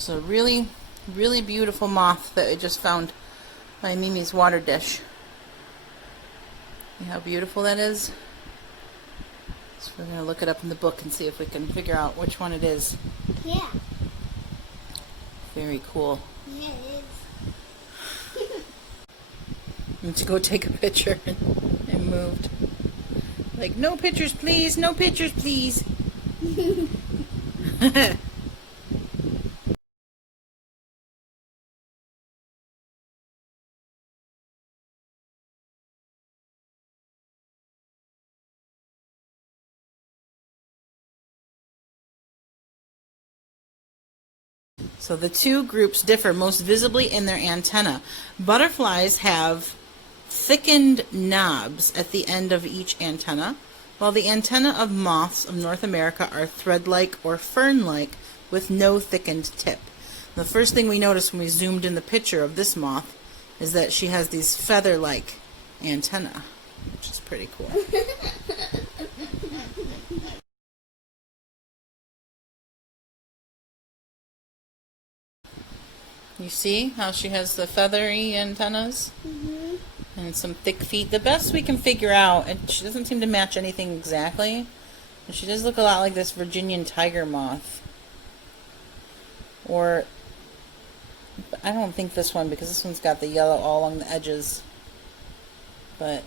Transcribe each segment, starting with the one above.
It's a really, really beautiful moth that I just found by Mimi's water dish. See how beautiful that is? So we're going to look it up in the book and see if we can figure out which one it is. Yeah. Very cool. Yeah, it is. And to go take a picture and moved. Like, no pictures, please. No pictures, please. So the two groups differ most visibly in their antenna. Butterflies have thickened knobs at the end of each antenna, while the antenna of moths of North America are thread-like or fern-like with no thickened tip. The first thing we noticed when we zoomed in the picture of this moth is that she has these feather-like antennae, which is pretty cool. You see how she has the feathery antennas? Mm-hmm. And some thick feet. The best we can figure out, and she doesn't seem to match anything exactly, but she does look a lot like this Virginian tiger moth. Or, I don't think this one, because this one's got the yellow all along the edges. But,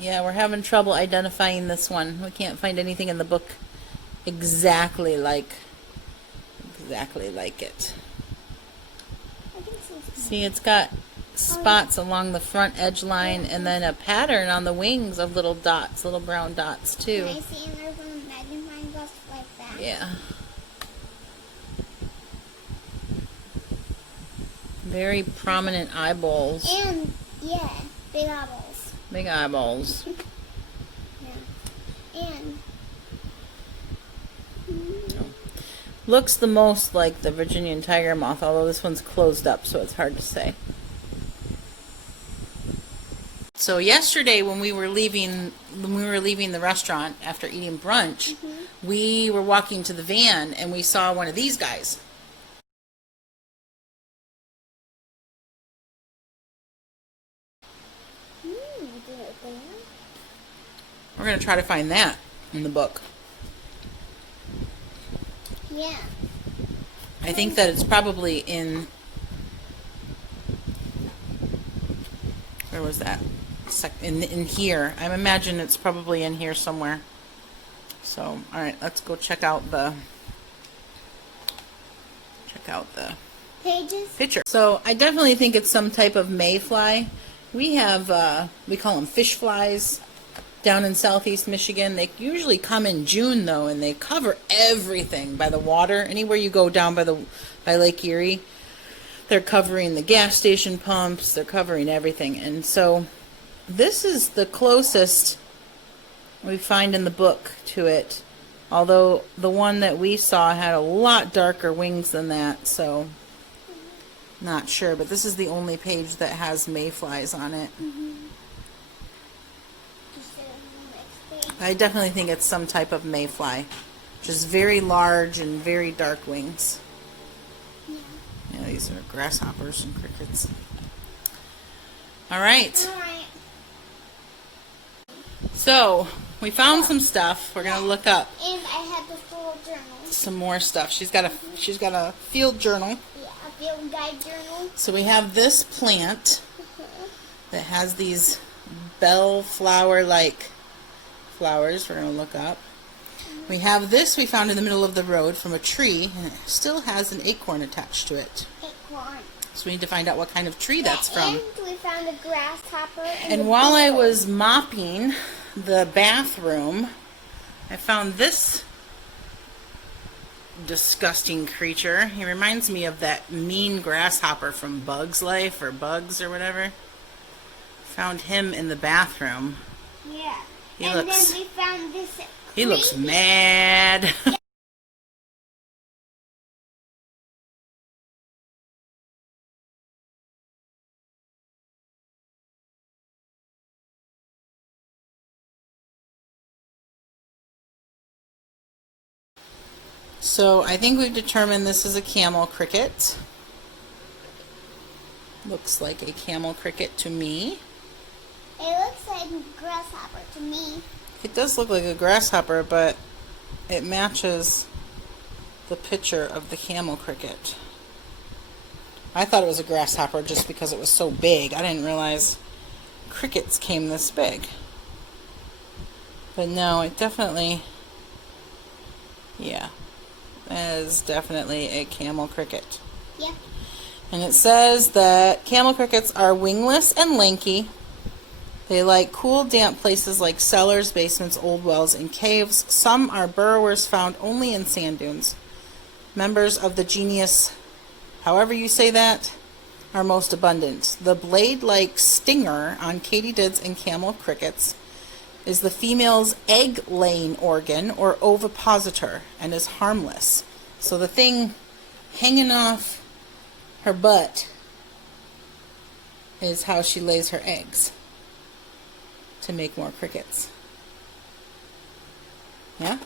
yeah, we're having trouble identifying this one. We can't find anything in the book exactly like it. See, it's got spots along the front edge line and then a pattern on the wings of little dots, little brown dots too. Can I see another one magnifying glass like that? Yeah. Very prominent eyeballs. And, yeah, big eyeballs. Big eyeballs. Yeah. And... Looks the most like the Virginian tiger moth, although this one's closed up, so it's hard to say. So yesterday when we were leaving the restaurant after eating brunch, we were walking to the van and we saw one of these guys. We're going to try to find that in the book. Yeah. I think that it's probably in... Where was that? In here. I imagine it's probably in here somewhere. So, alright, let's go check out the pages picture. So, I definitely think it's some type of mayfly. We have, we call them fish flies down in southeast Michigan. They usually come in June though, and they cover everything by the water. Anywhere you go down by Lake Erie, they're covering the gas station pumps, they're covering everything. And so this is the closest we find in the book to it, although the one that we saw had a lot darker wings than that, so not sure. But this is the only page that has mayflies on it. I definitely think it's some type of mayfly, just very large and very dark wings. Yeah, these are grasshoppers and crickets. All right. So we found some stuff. We're gonna look up. And I have this little journal. Some more stuff. She's got a field journal. Yeah, a field guide journal. So we have this plant that has these bellflower-like flowers. We're going to look up. We have this we found in the middle of the road from a tree, and it still has an acorn attached to it. Acorn. So we need to find out what kind of tree that's from. And we found a grasshopper. And while I was mopping the bathroom, I found this disgusting creature. He reminds me of that mean grasshopper from Bug's Life, or Bugs or whatever. Found him in the bathroom. Yeah. Then we found this. He looks mad. So I think we've determined this is a camel cricket. Looks like a camel cricket to me. It looks like a grasshopper to me. It does look like a grasshopper, but it matches the picture of the camel cricket. I thought it was a grasshopper just because it was so big. I didn't realize crickets came this big. But no, it definitely, yeah, is definitely a camel cricket. Yep. And it says that camel crickets are wingless and lanky. They like cool, damp places like cellars, basements, old wells, and caves. Some are burrowers found only in sand dunes. Members of the genus, however you say that, are most abundant. The blade-like stinger on katydids and camel crickets is the female's egg-laying organ or ovipositor and is harmless. So the thing hanging off her butt is how she lays her eggs to make more crickets. Yeah?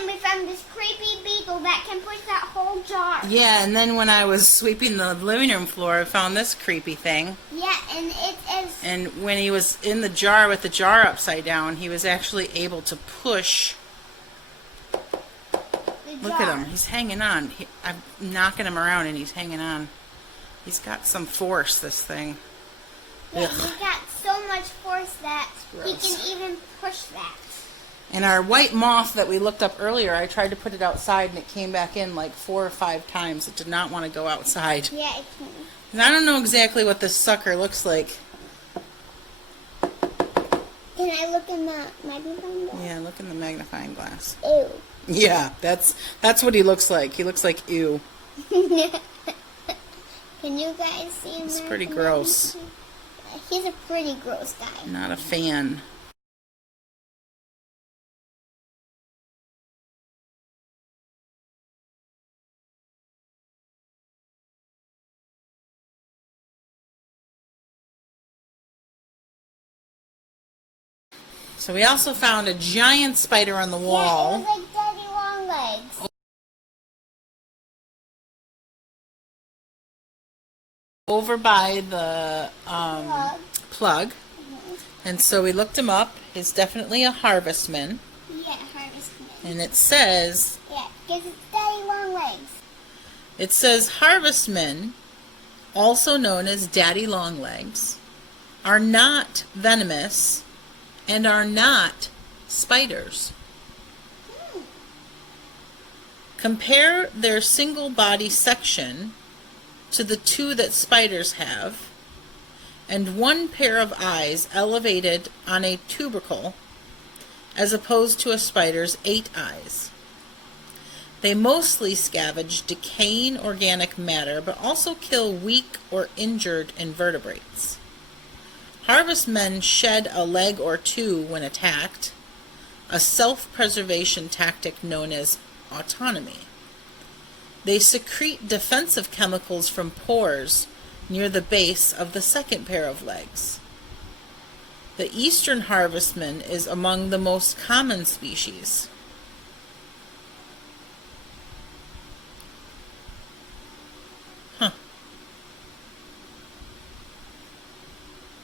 And we found this creepy beetle that can push that whole jar. Yeah, and then when I was sweeping the living room floor, I found this creepy thing. Yeah, and it is. And when he was in the jar with the jar upside down, he was actually able to push. Look at him. He's hanging on. I'm knocking him around and he's hanging on. He's got some force, this thing. Yeah, Ugh. he got so much force that he Gross. can even push that. And our white moth that we looked up earlier, I tried to put it outside and it came back in like 4 or 5 times. It did not want to go outside. Yeah, it can. And I don't know exactly what this sucker looks like. Can I look in the magnifying glass? Yeah, look in the magnifying glass. Ew. Yeah, that's what he looks like. He looks like ew. Can you guys see him? It's pretty gross. He's a pretty gross guy. Not a fan. So we also found a giant spider on the Yeah, wall. it was like daddy long legs. Over by the plug. And so we looked him up. He's definitely a harvestman. Yeah, harvestman. And it says, Yeah, because it's daddy long legs. it says harvestmen, also known as daddy longlegs, are not venomous and are not spiders. Compare their single body section to the 2 that spiders have, and 1 pair of eyes elevated on a tubercle, as opposed to a spider's 8 eyes. They mostly scavenge decaying organic matter, but also kill weak or injured invertebrates. Harvestmen shed a leg or 2 when attacked, a self-preservation tactic known as autonomy. They secrete defensive chemicals from pores near the base of the 2nd pair of legs. The eastern harvestman is among the most common species. Huh.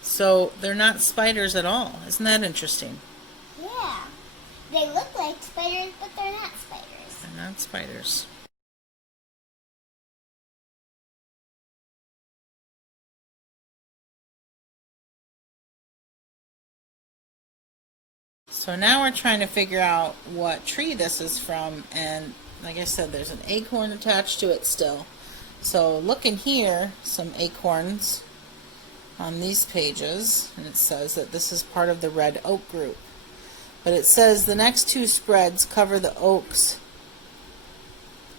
So they're not spiders at all. Isn't that interesting? Yeah. They look like spiders, but they're not spiders. They're not spiders. So now we're trying to figure out what tree this is from, and like I said, there's an acorn attached to it still. So look in here, some acorns on these pages, and it says that this is part of the red oak group. But it says the next 2 spreads cover the oaks,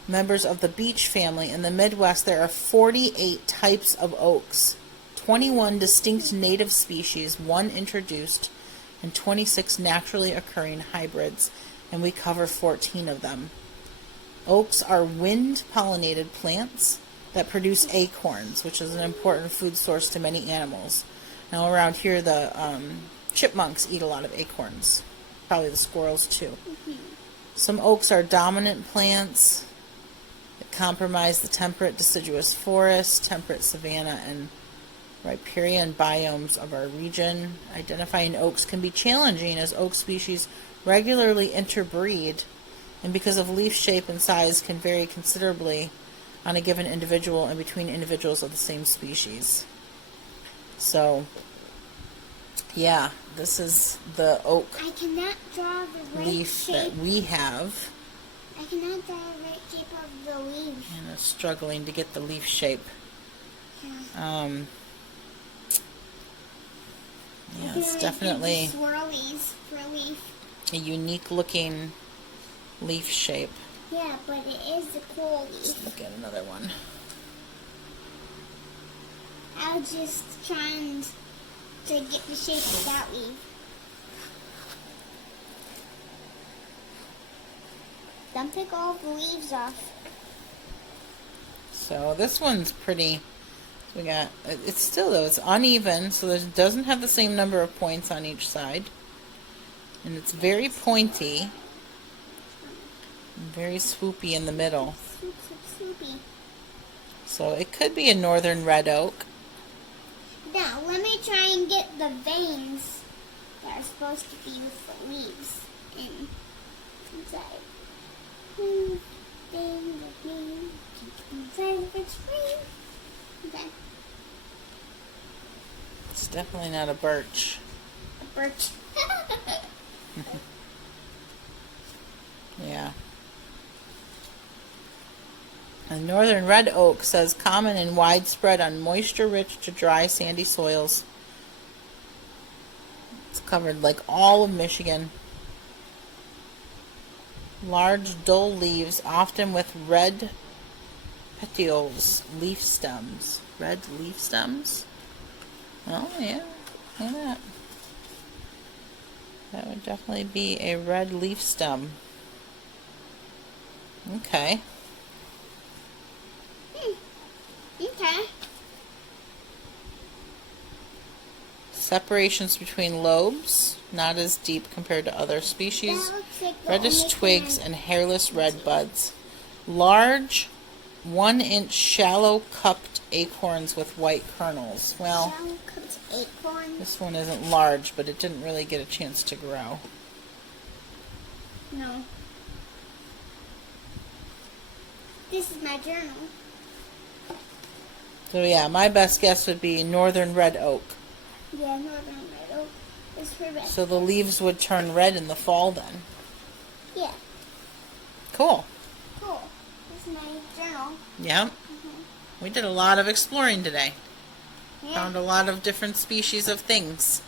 members of the beech family. In the Midwest, there are 48 types of oaks, 21 distinct native species, 1 introduced, and 26 naturally occurring hybrids, and we cover 14 of them. Oaks are wind-pollinated plants that produce acorns, which is an important food source to many animals. Now around here, the chipmunks eat a lot of acorns. Probably the squirrels too. Some oaks are dominant plants that comprise the temperate deciduous forest, temperate savanna, and riparian biomes of our region. Identifying oaks can be challenging as oak species regularly interbreed, and because of leaf shape and size can vary considerably on a given individual and between individuals of the same species. So, yeah, this is the oak I cannot draw the right leaf shape. that we have, I cannot draw the right shape of the leaf. and is struggling to get the leaf shape. Yeah. Yeah, I it's can definitely only do swirlies for leaf. a unique looking leaf shape. Yeah, but it is the cool Let's leaf. look at another one. I was just trying to get the shape of that leaf. Don't pick all the leaves off. So this one's pretty. We got, it's still though, it's uneven, so it doesn't have the same number of points on each side. And it's very pointy. And very swoopy in the middle. Swoop, swoop, swoopy. So it could be a northern red oak. Now, let me try and get the veins that are supposed to be with the leaves inside. Inside of its frame. Okay. It's definitely not a birch. A birch. Yeah. A northern red oak says common and widespread on moisture-rich to dry sandy soils. It's covered like all of Michigan. Large, dull leaves, often with red petioles, leaf stems. Red leaf stems? Oh, yeah. Look at that. That would definitely be a red leaf stem. Okay. Okay. Separations between lobes, not as deep compared to other species. That looks like the Reddish only twigs thing and hairless red buds. Large, 1-inch shallow cupped acorns with white kernels. Well, Shallow cooked acorn. this one isn't large, but it didn't really get a chance to grow. No. This is my journal. So yeah, my best guess would be northern red oak. Yeah, northern red oak is for red. So the leaves would turn red in the fall then. Yeah. Cool. Cool. This is my journal. Yeah. We did a lot of exploring today. Yeah. Found a lot of different species of things.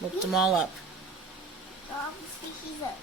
Looked them all up. All the species up.